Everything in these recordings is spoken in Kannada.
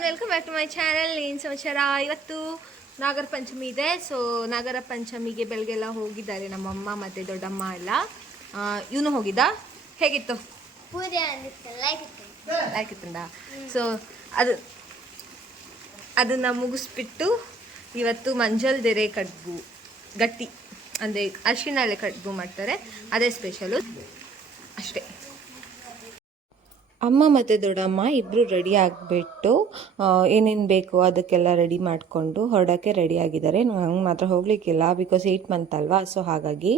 Everyone, welcome back to my channel. ಏನು ಸಮಾಚಾರ? ಇವತ್ತು ನಾಗರ ಪಂಚಮಿ ಇದೆ. ಸೊ ನಾಗರ ಪಂಚಮಿಗೆ ಬೆಳಗ್ಗೆಲ್ಲ ಹೋಗಿದ್ದಾರೆ ನಮ್ಮಮ್ಮ ಮತ್ತು ದೊಡ್ಡಮ್ಮ ಎಲ್ಲ. ಇವನು ಹೋಗಿದ್ದ. ಹೇಗಿತ್ತು? ಲೈಕ್ ಇತ್ತಂದ. ಸೊ ಅದನ್ನು ಮುಗಿಸ್ಬಿಟ್ಟು ಇವತ್ತು ಮಂಜಲ್ ದೆರೆ ಕಡುಬು ಗಟ್ಟಿ ಅಂದರೆ ಅರಿಶಿಣಲೆ ಕಡುಬು ಮಾಡ್ತಾರೆ. ಅದೇ ಸ್ಪೆಷಲು ಅಷ್ಟೇ. ಅಮ್ಮ ಮತ್ತು ದೊಡ್ಡಮ್ಮ ಇಬ್ಬರು ರೆಡಿ ಆಗಿಬಿಟ್ಟು ಏನೇನು ಬೇಕು ಅದಕ್ಕೆಲ್ಲ ರೆಡಿ ಮಾಡಿಕೊಂಡು ಹೊರಡೋಕ್ಕೆ ರೆಡಿ ಆಗಿದ್ದಾರೆ. ನಂಗೆ ಮಾತ್ರ ಹೋಗ್ಲಿಕ್ಕಿಲ್ಲ, ಬಿಕಾಸ್ 8 ಮಂತ್ ಅಲ್ವಾ, ಸೊ ಹಾಗಾಗಿ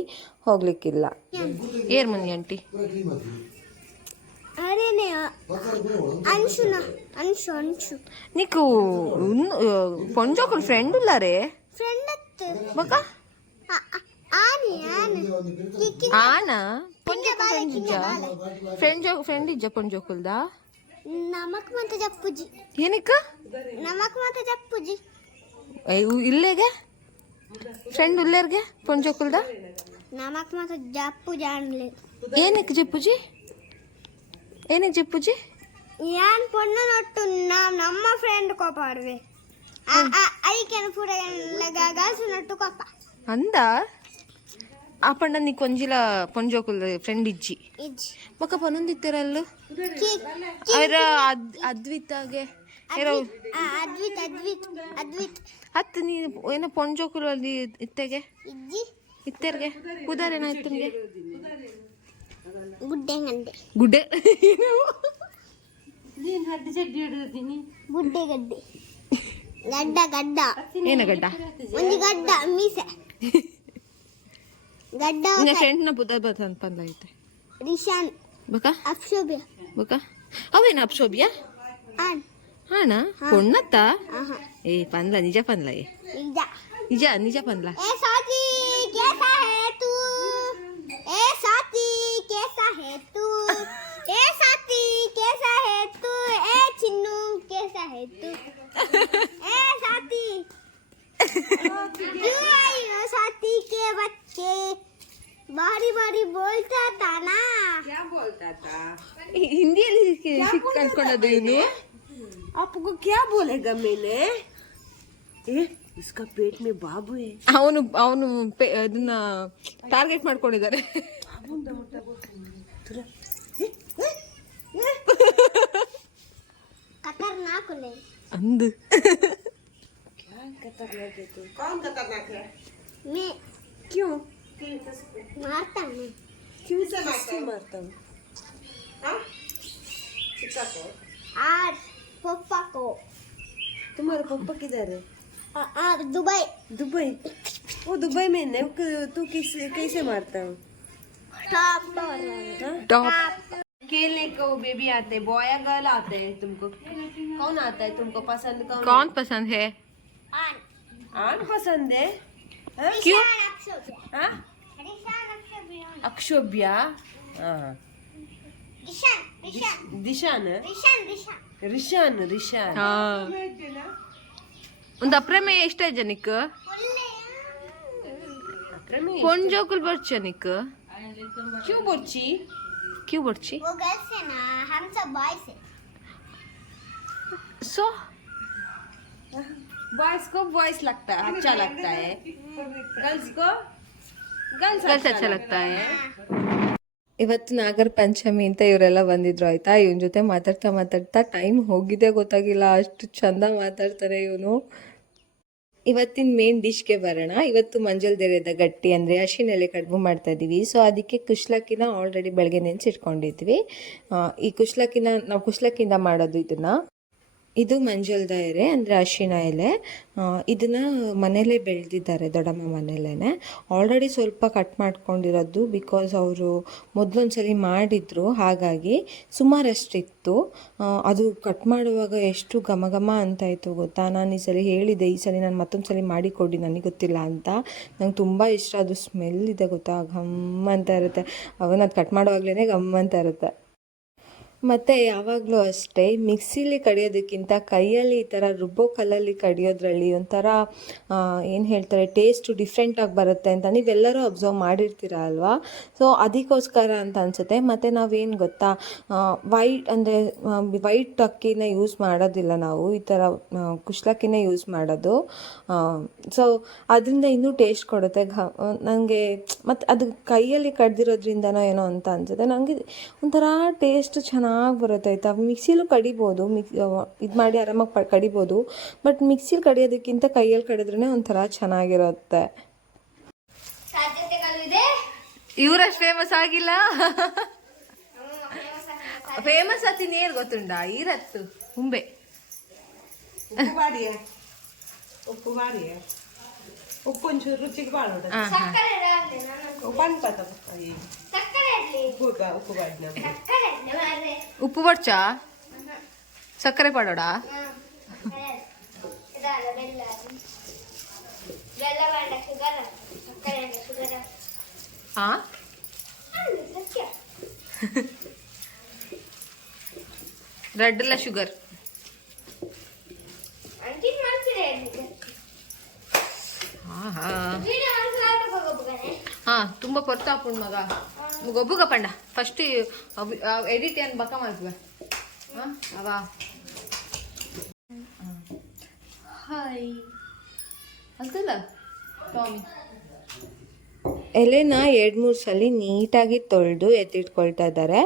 ಹೋಗ್ಲಿಕ್ಕಿಲ್ಲ. ಏರ್ ಮನಿ ಆಂಟಿ నీకు పొంజొకరు ఫ్రెండ్ ఉల్లారే బక ఆనా పొంజొక ఫ్రెండ్ ఇజ్జ పొంజొకుల్దా ನಮಕ್ ಮತ್ತೆ ಜಪ್ಪುಜಿ ಏನಕ್ಕ ನಮಕ್ ಮತ್ತೆ ಜಪ್ಪುಜಿ ಇಲ್ಲೇಗೆ ಫ್ರೆಂಡ್ ಉಲ್ಲೇರ್ಗೆ పొంజొకుల్దా ನಮಕ್ ಮತ್ತೆ ಜಪ್ಪು ಜಾಣಲೆ ಏನಕ್ಕೆ ಜಪ್ಪುಜಿ ಏನಕ್ಕೆ ಜಪ್ಪುಜಿ ಯಾನ್ ಪೊಣ್ಣ ನೊಟ್ಟು ನಮ್ಮ ಫ್ರೆಂಡ್ ಕೋಪಾಡ್ವೆ ಐಕೆನ ಪೂರ ಗಾಸು ನೊಟ್ಟು ಕೋಪ ಅಂದ ಆ ಪಂಡ ನೀ ಕೊಂಜಿಲ ಪೊಂಜೋಕುಲ್ ಫ್ರೆಂಡ್ ಇಜ್ಜಿ ಮಕ್ಕ ಪನೊಂದಿತ್ತರಲ್ಲು ಅವರ ಅದ್ವಿತಾಗೆ ಅದ್ವಿತ್ ಹತ್ತು ನೀ ಏನೋ ಪೊಂಜೋಕುಲ್ ಅಲ್ಲಿ ಇತ್ತೆಗೆ ಇತ್ತೆರ್ಗೆ ಕುದಾರೇನಾಯ್ತು ನಿಮಗೆ ಗುಡ್ಡೆ ಗುಡ್ಡೆ ಗುಡ್ಡೆ ಗಡ್ಡೆ ಗಡ್ಡ ಏನ ಗಡ್ಡ ಒಂದು ಗಡ್ಡ ಮೀಸೆ ಗಡ್ಡ ನಿನ್ನ ಫ್ರೆಂಡ್ ನ ಬುದ್ಧ ಬರ್ತಂತ ಪಂದ್ಲೈತೆ ರಿಶಾನ್ ಬಕ ಅಕ್ಷೋಭ್ಯ ಬಕ ಅವೇನ ಅಪ್ಶೋಭ್ಯ ಆನ್ ಹಾಣ ಪೊಣ್ಣತ್ತ ಏ ಪಂದ್ಲ ನಿಜ ಪಂದ್ಲ ಏ ನಿಜ ನಿಜ ಪಂದ್ಲ ए साथी कैसा है तू ए साथी कैसा है तू ए साथी कैसा है तू ए चिन्नू कैसा है तू ए साथी क्यों आई हो साथी के बच्चे बारी बारी बोलता था ना क्या बोलता था ಹಿಂದಿಯಲ್ಲಿ ಕಲ್ತ್ಕೊಂಡದ್ದು ಇವನು आपको क्या बोलेगा मैंने इसका पेट में बाबू है ಅವನು ಅದನ್ನ ಟಾರ್ಗೆಟ್ ಮಾಡ್ಕೊಂಡಿದ್ದಾರೆ. खतरनाक ले ಅಂದು क्या खतरनाक है तू कौन खतरनाक है मैं क्यों मारता हूँ क्यों से मारता हूँ हाँ चिक्का को आज पप्पा को तुम्हारे पापा किधर है दुबई दुबई वो दुबई में नहीं तू कैसे मारता हूँ ಟಾಪ್ खेलने को बेबी आते बॉय या गर्ल आते हैं तुमको कौन आता है तुमको पसंद कौन पसंद है? आन पसंद है क्यों? हाँ अक्षोभ्या हाँ दिशान रिशान ಹಾ ಒಂದು ಅಪ್ರಮೇ ಎಷ್ಟ ಜನಿಕ್ ಪೊಂಜೋಕುಲ್ ಬರ್ಚ ನಿಕ್ क्यों बोची ಕ್ಯೂ ಬರ್ಚಿ वो गर्ल्स है ना हम सब बॉयज है ಸೊ बॉयज को बॉयज लगता है अच्छा लगता है गर्ल्स को गर्ल्स ಗಲ್ಸ್ ಅಚ್ಚ ಲಗ್ತಾ ಹೈ. ಇವತ್ತು ನಾಗರ ಪಂಚಮಿ ಅಂತ ಇವರೆಲ್ಲ ಬಂದಿದ್ರು ಆಯ್ತಾ. ಇವನ ಜೊತೆ ಮಾತಾಡ್ತಾ ಟೈಮ್ ಹೋಗಿದ್ದೇ ಗೊತ್ತಾಗಿಲ್ಲ, ಅಷ್ಟು ಚಂದ ಮಾತಾಡ್ತಾರೆ ಇವನು. ಇವತ್ತಿನ ಮೇನ್ ಡಿಶ್ಗೆ ಬರೋಣ. ಇವತ್ತು ಮಂಜಲ್ ದೆರೆದ ಗಟ್ಟಿ ಅಂದರೆ ಅರಿಶಿಣೆಲೆ ಕಡುಬು ಮಾಡ್ತಾ ಇದ್ದೀವಿ. ಸೊ ಅದಕ್ಕೆ ಕುಶ್ಲಕ್ಕಿನ ಆಲ್ರೆಡಿ ಬೆಳಗ್ಗೆ ನೆನೆಸಿಟ್ಕೊಂಡಿದ್ವಿ. ಈ ಕುಶ್ಲಕ್ಕಿನ ನಾವು ಕುಶ್ಲಕ್ಕಿಂದ ಮಾಡೋದು ಇದನ್ನು. ಇದು ಮಂಜಲ್ ದೆರೆ ಅಂದರೆ ಅರಿಶಿಣ ಎಲೆ. ಇದನ್ನು ಮನೇಲೇ ಬೆಳೆದಿದ್ದಾರೆ ದೊಡ್ಡಮ್ಮ ಮನೇಲೇ. ಆಲ್ರೆಡಿ ಸ್ವಲ್ಪ ಕಟ್ ಮಾಡ್ಕೊಂಡಿರೋದು, ಬಿಕಾಸ್ ಅವರು ಮೊದಲೊಂದ್ಸಲಿ ಮಾಡಿದರು, ಹಾಗಾಗಿ ಸುಮಾರಷ್ಟಿತ್ತು. ಅದು ಕಟ್ ಮಾಡುವಾಗ ಎಷ್ಟು ಘಮ ಘಮ ಅಂತಾಯಿತು ಗೊತ್ತಾ. ನಾನು ಈ ಸಲ ಹೇಳಿದೆ, ಈ ಸಲ ನಾನು ಮತ್ತೊಂದು ಸಲ ಮಾಡಿಕೊಡಿ ನನಗೆ ಗೊತ್ತಿಲ್ಲ ಅಂತ. ನಂಗೆ ತುಂಬ ಇಷ್ಟ, ಅದು ಸ್ಮೆಲ್ ಇದೆ ಗೊತ್ತಾ, ಘಮ್ ಅಂತ ಇರುತ್ತೆ. ಅವನ್ನ ಅದು ಕಟ್ ಮಾಡುವಾಗಲೇ ಘಮ್ ಅಂತ ಇರುತ್ತೆ. ಮತ್ತು ಯಾವಾಗಲೂ ಅಷ್ಟೇ ಮಿಕ್ಸಿಲಿ ಕಡಿಯೋದಕ್ಕಿಂತ ಕೈಯಲ್ಲಿ ಈ ಥರ ರುಬ್ಬೋ ಕಲ್ಲಲ್ಲಿ ಕಡಿಯೋದ್ರಲ್ಲಿ ಒಂಥರ ಏನು ಹೇಳ್ತಾರೆ ಟೇಸ್ಟು ಡಿಫ್ರೆಂಟಾಗಿ ಬರುತ್ತೆ ಅಂತ ನೀವೆಲ್ಲರೂ ಅಬ್ಸರ್ವ್ ಮಾಡಿರ್ತೀರ ಅಲ್ವಾ. ಸೊ ಅದಕ್ಕೋಸ್ಕರ ಅಂತ ಅನಿಸುತ್ತೆ. ಮತ್ತು ನಾವೇನು ಗೊತ್ತಾ, ವೈಟ್ ಅಕ್ಕಿನ ಯೂಸ್ ಮಾಡೋದಿಲ್ಲ ನಾವು, ಈ ಥರ ಕುಶ್ಲಕ್ಕಿನೇ ಯೂಸ್ ಮಾಡೋದು. ಸೊ ಅದರಿಂದ ಇನ್ನೂ ಟೇಸ್ಟ್ ಕೊಡುತ್ತೆ. ನನಗೆ ಮತ್ತು ಅದು ಕೈಯಲ್ಲಿ ಕಡ್ದಿರೋದ್ರಿಂದನೋ ಏನೋ ಅಂತ ಅನಿಸುತ್ತೆ ನನಗೆ, ಒಂಥರ ಟೇಸ್ಟ್ ಚೆನ್ನಾಗಿ ಬರುತ್ತೆ ಆಯಿತಾ. ಮಿಕ್ಸಿಲೂ ಕಡಿಬೋದು, ಇದು ಮಾಡಿ ಆರಾಮಾಗಿ ಕಡಿಬೋದು, ಬಟ್ ಮಿಕ್ಸಿಲಿ ಕಡಿಯೋದಕ್ಕಿಂತ ಕೈಯಲ್ಲಿ ಕಡಿದ್ರೇ ಒಂಥರ ಚೆನ್ನಾಗಿರುತ್ತೆ. ಸಾಧ್ಯತೆಗಳಿದೆ. ಇವರಷ್ಟು ಫೇಮಸ್ ಆಗಿಲ್ಲ. ಫೇಮಸ್ ಆತೀನಿ ಏನು ಗೊತ್ತುಂಡ, ಈರತ್ತು ಹುಂಬೆ ಉಪ್ಪು ಒಂಚೂರು ರುಚಿಗೆ ಬಾಳ ಸಕ್ಕರೆ ಇರಲ್ಲ ನಾನು. ಸಕ್ಕರೆ ಇರ್ಲಿ. ಉಪ್ಪು ಬಾಡಿನ ಸಕ್ಕರೆ ಇರ್ಲಿ ಮಾರ್ರೆ. ಉಪ್ಪು ಬಡ್ಚಾ ಸಕ್ಕರೆ ಪಡೋಡ. ಇದಲ್ಲ ಬೆಲ್ಲ. ಬೆಲ್ಲ ಬೇಡ, ಶುಗರ್. ಸಕ್ಕರೆ ಅಲ್ಲ, ಶುಗರ್. ಹಾ ಸತ್ಯ. ರೆಡ್ ಎಲ್ಲ ಶುಗರ್. ಅಂಟಿನ ಮಾಡ್ತೀರಿ ಹಾ ತುಂಬ ಪೊರ್ತಾಪುಂಡು ಮಗ ಗೊಬ್ಬುಗ ಪಂಡ ಫಸ್ಟ್ ಎಡಿಟ್ ಏನು ಬಕ್ಕ ಮಾಡ್ತೀವ ಅವ. Hi ಅಲ್ತಲ್ಲ Tommy. ಎಲೆನ 2-3 ಸಲ ನೀಟಾಗಿ ತೊಳೆದು ಎತ್ತಿಟ್ಕೊಳ್ತಾ ಇದ್ದಾರೆ.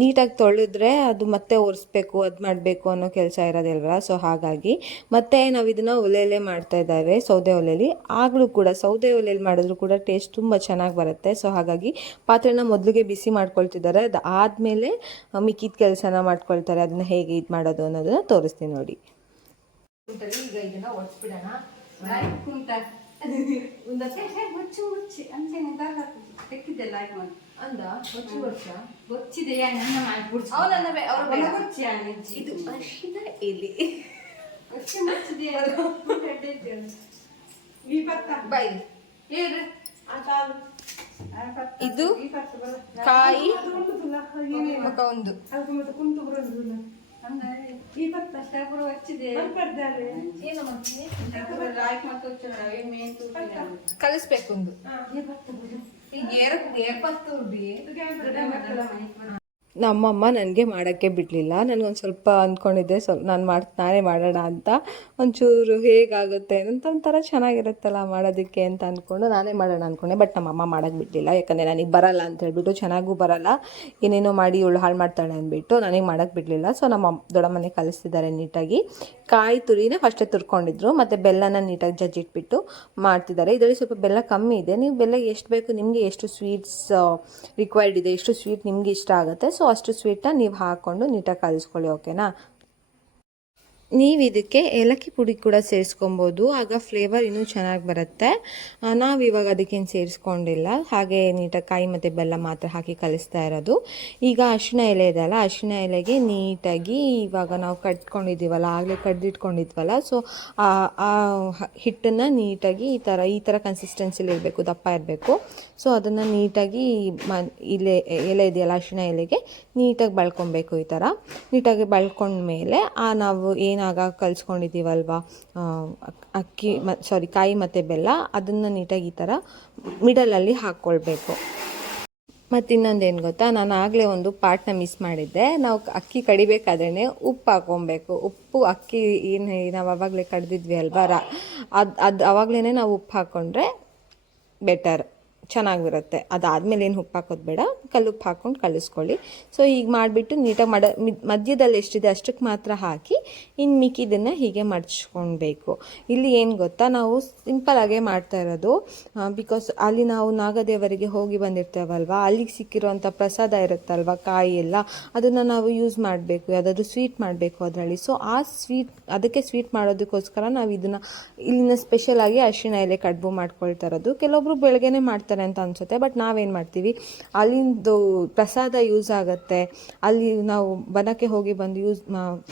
ನೀಟಾಗಿ ತೊಳೆದ್ರೆ ಅದು ಮತ್ತೆ ಒರೆಸ್ಬೇಕು, ಅದು ಮಾಡಬೇಕು ಅನ್ನೋ ಕೆಲಸ ಇರೋದಿಲ್ವಲ್ಲ. ಸೊ ಹಾಗಾಗಿ ಮತ್ತೆ ನಾವು ಇದನ್ನು ಒಲೆಯಲ್ಲೇ ಮಾಡ್ತಾ ಇದ್ದಾರೆ, ಸೌದೆ ಒಲೆಯಲ್ಲಿ. ಆಗಲೂ ಕೂಡ ಸೌದೆ ಒಲೆಯಲ್ಲಿ ಮಾಡಿದ್ರು ಕೂಡ ಟೇಸ್ಟ್ ತುಂಬ ಚೆನ್ನಾಗಿ ಬರುತ್ತೆ. ಸೊ ಹಾಗಾಗಿ ಪಾತ್ರೆನ ಮೊದಲಿಗೆ ಬಿಸಿ ಮಾಡ್ಕೊಳ್ತಿದ್ದಾರೆ, ಅದು ಆದಮೇಲೆ ಮಿಕ್ಕಿದ ಕೆಲಸನ ಮಾಡ್ಕೊಳ್ತಾರೆ. ಅದನ್ನ ಹೇಗೆ ಇದು ಮಾಡೋದು ಅನ್ನೋದನ್ನ ತೋರಿಸ್ತೀನಿ ನೋಡಿ. ಈಗ ಇದನ್ನ ಒಡ್ಸ್ಬಿಡೋಣ. ತೆಕ್ಕಿದ್ದೆಲ್ಲ ಆಯ್ತು ಮಾಡಿ ಅಂದ ವರ್ಷ ಗೊತ್ತಿದೆ ಇದು ಅರಿಶಿನ ಎಲೆ ಬೈ ಇದು ಕಾಯಿ ಮಕ ಒಂದು ಕಲಿಸ್ಬೇಕು ಒಂದು ನಮ್ಮಮ್ಮ ನನಗೆ ಮಾಡೋಕ್ಕೆ ಬಿಡಲಿಲ್ಲ. ನನಗೊಂದು ಸ್ವಲ್ಪ ಅಂದ್ಕೊಂಡಿದ್ದೆ, ನಾನೇ ಮಾಡೋಣ ಅಂತ. ಒಂಚೂರು ಹೇಗಾಗುತ್ತೆ ಅಂತ ಒಂಥರ ಚೆನ್ನಾಗಿರುತ್ತಲ್ಲ ಮಾಡೋದಕ್ಕೆ ಅಂತ ಅಂದ್ಕೊಂಡು ನಾನೇ ಮಾಡೋಣ ಅಂದ್ಕೊಂಡೆ. ಬಟ್ ನಮ್ಮಮ್ಮ ಮಾಡೋಕ್ಕೆ ಬಿಡಲಿಲ್ಲ, ಯಾಕಂದರೆ ನನಗೆ ಬರಲ್ಲ ಅಂತ ಹೇಳ್ಬಿಟ್ಟು, ಚೆನ್ನಾಗೂ ಬರಲ್ಲ, ಏನೇನೋ ಮಾಡಿ ಇವಳು ಹಾಳು ಮಾಡ್ತಾಳೆ ಅಂದ್ಬಿಟ್ಟು ನನಗೆ ಮಾಡೋಕ್ಕೆ ಬಿಡಲಿಲ್ಲ. ಸೊ ನಮ್ಮ ದೊಡ್ಡಮ್ಮನೆ ಕಲಿಸ್ತಿದ್ದಾರೆ ನೀಟಾಗಿ. ಕಾಯಿ ತುರಿನ ಫಸ್ಟೇ ತುರ್ಕೊಂಡಿದ್ರು, ಮತ್ತು ಬೆಲ್ಲನ ನೀಟಾಗಿ ಜಜ್ಜಿಟ್ಬಿಟ್ಟು ಮಾಡ್ತಿದ್ದಾರೆ. ಇದರಲ್ಲಿ ಸ್ವಲ್ಪ ಬೆಲ್ಲ ಕಮ್ಮಿ ಇದೆ. ನೀವು ಬೆಲ್ಲ ಎಷ್ಟು ಬೇಕು, ನಿಮಗೆ ಎಷ್ಟು ಸ್ವೀಟ್ಸ್ ರಿಕ್ವೈರ್ಡ್ ಇದೆ, ಎಷ್ಟು ಸ್ವೀಟ್ ನಿಮಗೆ ಇಷ್ಟ ಆಗುತ್ತೆ, ಸೊ ಅಷ್ಟು ಸ್ವೀಟನ್ನ ನೀವು ಹಾಕ್ಕೊಂಡು ನೀಟಾಗಿ ಕಲಿಸ್ಕೊಳ್ಳಿ. ಓಕೆನಾ. ನೀವು ಇದಕ್ಕೆ ಏಲಕ್ಕಿ ಪುಡಿ ಕೂಡ ಸೇರಿಸ್ಕೊಬೋದು, ಆಗ ಫ್ಲೇವರ್ ಇನ್ನೂ ಚೆನ್ನಾಗಿ ಬರುತ್ತೆ. ನಾವಿವಾಗ ಅದಕ್ಕೇನು ಸೇರಿಸ್ಕೊಂಡಿಲ್ಲ, ಹಾಗೆ ನೀಟಾಗಿ ಕಾಯಿ ಮತ್ತು ಬೆಲ್ಲ ಮಾತ್ರ ಹಾಕಿ ಕಲಿಸ್ತಾ ಇರೋದು. ಈಗ ಅರಿಶಿನ ಎಲೆ ಇದೆಯಲ್ಲ, ಅರಿಶಿನ ಎಲೆಗೆ ನೀಟಾಗಿ ಇವಾಗ ನಾವು ಕಟ್ಕೊಂಡಿದ್ದೀವಲ್ಲ, ಆಗಲೇ ಕಡ್ದಿಟ್ಕೊಂಡಿದ್ವಲ್ಲ, ಸೊ ಆ ಹಿಟ್ಟನ್ನು ನೀಟಾಗಿ ಈ ಥರ ಕನ್ಸಿಸ್ಟೆನ್ಸಿಲಿ ಇರಬೇಕು, ದಪ್ಪ ಇರಬೇಕು. ಸೊ ಅದನ್ನು ನೀಟಾಗಿ ಎಲೆ ಇದೆಯಲ್ಲ ಅರಿಶಿನ ಎಲೆಗೆ ನೀಟಾಗಿ ಬಳ್ಕೊಬೇಕು. ಈ ಥರ ನೀಟಾಗಿ ಬಳ್ಕೊಂಡ್ಮೇಲೆ ನಾವು ಏನಾಗ ಕಲಿಸ್ಕೊಂಡಿದ್ದೀವಲ್ವ ಕಾಯಿ ಮತ್ತು ಬೆಲ್ಲ, ಅದನ್ನು ನೀಟಾಗಿ ಈ ಥರ ಮಿಡಲಲ್ಲಿ ಹಾಕ್ಕೊಳ್ಬೇಕು. ಮತ್ತು ಇನ್ನೊಂದೇನು ಗೊತ್ತಾ, ನಾನು ಆಗಲೇ ಒಂದು ಪಾರ್ಟ್ನ ಮಿಸ್ ಮಾಡಿದ್ದೆ. ನಾವು ಅಕ್ಕಿ ಕಡಿಬೇಕಾದ್ರೇ ಉಪ್ಪು ಹಾಕ್ಕೊಬೇಕು. ಉಪ್ಪು ಅಕ್ಕಿ ಏನು ನಾವು ಆವಾಗಲೇ ಕಡ್ದಿದ್ವಿ ಅಲ್ವಾ, ಅದು ಆವಾಗಲೇ ನಾವು ಉಪ್ಪು ಹಾಕ್ಕೊಂಡ್ರೆ ಬೆಟರ್, ಚೆನ್ನಾಗಿರುತ್ತೆ. ಅದಾದಮೇಲೆ ಏನು ಉಪ್ಪು ಹಾಕೋದು ಬೇಡ, ಕಲ್ಲುಪ್ಪು ಹಾಕ್ಕೊಂಡು ಕಲಿಸ್ಕೊಳ್ಳಿ. ಸೊ ಈಗ ಮಾಡಿಬಿಟ್ಟು ನೀಟಾಗಿ ಮಧ್ಯದಲ್ಲಿ ಎಷ್ಟಿದೆ ಅಷ್ಟಕ್ಕೆ ಮಾತ್ರ ಹಾಕಿ ಇನ್ನು ಮಿಕ್ಕಿದ್ದನ್ನು ಹೀಗೆ ಮಡ್ಚ್ಕೊಳ್ಬೇಕು. ಇಲ್ಲಿ ಏನು ಗೊತ್ತಾ, ನಾವು ಸಿಂಪಲಾಗೇ ಮಾಡ್ತಾ ಇರೋದು, ಬಿಕಾಸ್ ಅಲ್ಲಿ ನಾವು ನಾಗದೇವರಿಗೆ ಹೋಗಿ ಬಂದಿರ್ತೇವಲ್ವ, ಅಲ್ಲಿಗೆ ಸಿಕ್ಕಿರೋಂಥ ಪ್ರಸಾದ ಇರುತ್ತಲ್ವ, ಕಾಯಿ ಎಲ್ಲ, ಅದನ್ನು ನಾವು ಯೂಸ್ ಮಾಡಬೇಕು, ಯಾವುದಾದ್ರೂ ಸ್ವೀಟ್ ಮಾಡಬೇಕು ಅದರಲ್ಲಿ. ಸೊ ಅದಕ್ಕೆ ಸ್ವೀಟ್ ಮಾಡೋದಕ್ಕೋಸ್ಕರ ನಾವು ಇಲ್ಲಿನ ಸ್ಪೆಷಲಾಗಿ ಅರಿಶಿನ ಎಲೆ ಕಡುಬು ಮಾಡ್ಕೊಳ್ತಾ ಇರೋದು. ಕೆಲವೊಬ್ರು ಬೆಳಗ್ಗೆನೇ ಮಾಡ್ತಾರೆ ಅಂತ ಅನ್ಸುತ್ತೆ, ಬಟ್ ನಾವೇನು ಮಾಡ್ತೀವಿ, ಅಲ್ಲಿಂದು ಪ್ರಸಾದ ಯೂಸ್ ಆಗುತ್ತೆ. ಅಲ್ಲಿ ನಾವು ಬನಕ್ಕೆ ಹೋಗಿ ಬಂದು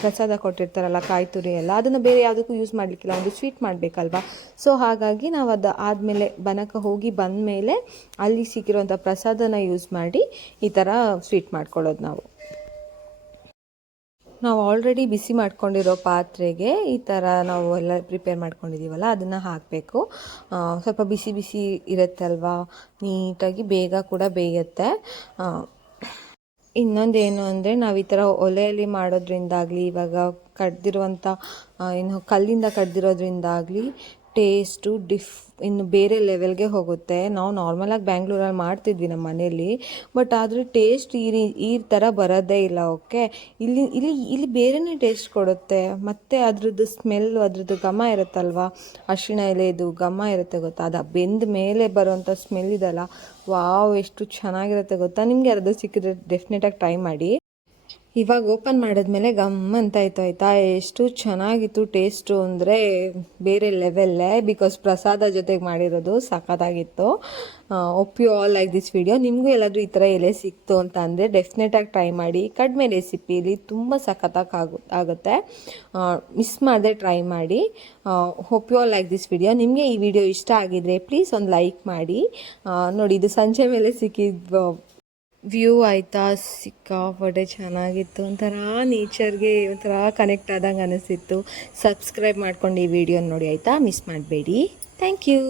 ಪ್ರಸಾದ ಕೊಟ್ಟಿರ್ತಾರಲ್ಲ, ಕಾಯಿ ತುರಿ ಎಲ್ಲ, ಅದನ್ನು ಬೇರೆ ಯಾವುದಕ್ಕೂ ಯೂಸ್ ಮಾಡಲಿಕ್ಕಿಲ್ಲ, ಒಂದು ಸ್ವೀಟ್ ಮಾಡಬೇಕಲ್ವ. ಸೊ ಹಾಗಾಗಿ ನಾವು ಅದು ಆದಮೇಲೆ ಬನಕ್ಕೆ ಹೋಗಿ ಬಂದಮೇಲೆ ಅಲ್ಲಿ ಸಿಕ್ಕಿರೋಂಥ ಪ್ರಸಾದನ ಯೂಸ್ ಮಾಡಿ ಈ ಥರ ಸ್ವೀಟ್ ಮಾಡ್ಕೊಳ್ಳೋದು ನಾವು. ನಾವು ಆಲ್ರೆಡಿ ಬಿಸಿ ಮಾಡ್ಕೊಂಡಿರೋ ಪಾತ್ರೆಗೆ ಈ ಥರ ನಾವು ಎಲ್ಲ ಪ್ರಿಪೇರ್ ಮಾಡ್ಕೊಂಡಿದ್ದೀವಲ್ಲ ಅದನ್ನು ಹಾಕಬೇಕು. ಸ್ವಲ್ಪ ಬಿಸಿ ಬಿಸಿ ಇರುತ್ತೆ ಅಲ್ವಾ, ನೀಟಾಗಿ ಬೇಗ ಕೂಡ ಬೇಯುತ್ತೆ. ಇನ್ನೊಂದೇನು ಅಂದರೆ ನಾವು ಈ ಥರ ಒಲೆಯಲ್ಲಿ ಮಾಡೋದ್ರಿಂದಾಗಲಿ, ಇವಾಗ ಕಡ್ದಿರುವಂಥ ಏನು ಕಲ್ಲಿಂದ ಕಡ್ದಿರೋದ್ರಿಂದಾಗಲಿ ಟೇಸ್ಟು ಇನ್ನು ಬೇರೆ ಲೆವೆಲ್ಗೆ ಹೋಗುತ್ತೆ. ನಾವು ನಾರ್ಮಲಾಗಿ ಬ್ಯಾಂಗ್ಳೂರಲ್ಲಿ ಮಾಡ್ತಿದ್ವಿ ನಮ್ಮ ಮನೇಲಿ, ಬಟ್ ಆದರೆ ಟೇಸ್ಟ್ ಈ ಥರ ಬರೋದೇ ಇಲ್ಲ. ಓಕೆ, ಇಲ್ಲಿ ಬೇರೆಯೇ ಟೇಸ್ಟ್ ಕೊಡುತ್ತೆ. ಮತ್ತು ಅದ್ರದ್ದು ಸ್ಮೆಲ್ಲು, ಅದ್ರದ್ದು ಘಮ ಇರುತ್ತಲ್ವ, ಅರಿಶಿಣ ಎಲೆದು ಘಮ ಇರುತ್ತೆ ಗೊತ್ತಾ, ಅದು ಬೆಂದ ಮೇಲೆ ಬರೋವಂಥ ಸ್ಮೆಲ್ ಇದಲ್ಲ, ವಾವ್ ಎಷ್ಟು ಚೆನ್ನಾಗಿರುತ್ತೆ ಗೊತ್ತಾ. ನಿಮಗೆ ಯಾರಾದರೂ ಸಿಕ್ಕಿದ್ರೆ ಡೆಫಿನೆಟಾಗಿ ಟ್ರೈ ಮಾಡಿ. ಇವಾಗ ಓಪನ್ ಮಾಡಿದ್ಮೇಲೆ ಗಮ್ಮಂತ ಆಯಿತು ಆಯಿತಾ. ಎಷ್ಟು ಚೆನ್ನಾಗಿತ್ತು ಟೇಸ್ಟು ಅಂದರೆ ಬೇರೆ ಲೆವೆಲ್ಲೇ, ಬಿಕಾಸ್ ಪ್ರಸಾದ ಜೊತೆಗೆ ಮಾಡಿರೋದು ಸಖತ್ತಾಗಿತ್ತು. Hope you all like this video. ನಿಮಗೂ ಎಲ್ಲಾದರೂ ಈ ಥರ ಎಲೆ ಸಿಕ್ತು ಅಂತ ಅಂದರೆ ಡೆಫಿನೆಟಾಗಿ ಟ್ರೈ ಮಾಡಿ. ಕಡಿಮೆ ರೆಸಿಪಿಲಿ ತುಂಬ ಸಖತ್ತಾಗಿ ಆಗುತ್ತೆ. ಮಿಸ್ ಮಾಡದೆ ಟ್ರೈ ಮಾಡಿ. Hope you all like this video. ನಿಮಗೆ ಈ ವಿಡಿಯೋ ಇಷ್ಟ ಆಗಿದರೆ ಪ್ಲೀಸ್ ಒಂದು ಲೈಕ್ ಮಾಡಿ. ನೋಡಿ, ಇದು ಸಂಜೆ ಮೇಲೆ ಸಿಕ್ಕಿದ್ದು ವ್ಯೂ ಆಯಿತಾ, ಸಿಕ್ಕಾಪಟ್ಟೆ ಚೆನ್ನಾಗಿತ್ತು. ಒಂಥರ ನೇಚರ್ಗೆ ಒಂಥರ ಕನೆಕ್ಟ್ ಆದಂಗೆ ಅನಿಸಿತ್ತು. ಸಬ್ಸ್ಕ್ರೈಬ್ ಮಾಡ್ಕೊಂಡು ಈ ವಿಡಿಯೋನ ನೋಡಿ ಆಯಿತಾ, ಮಿಸ್ ಮಾಡಬೇಡಿ. Thank you.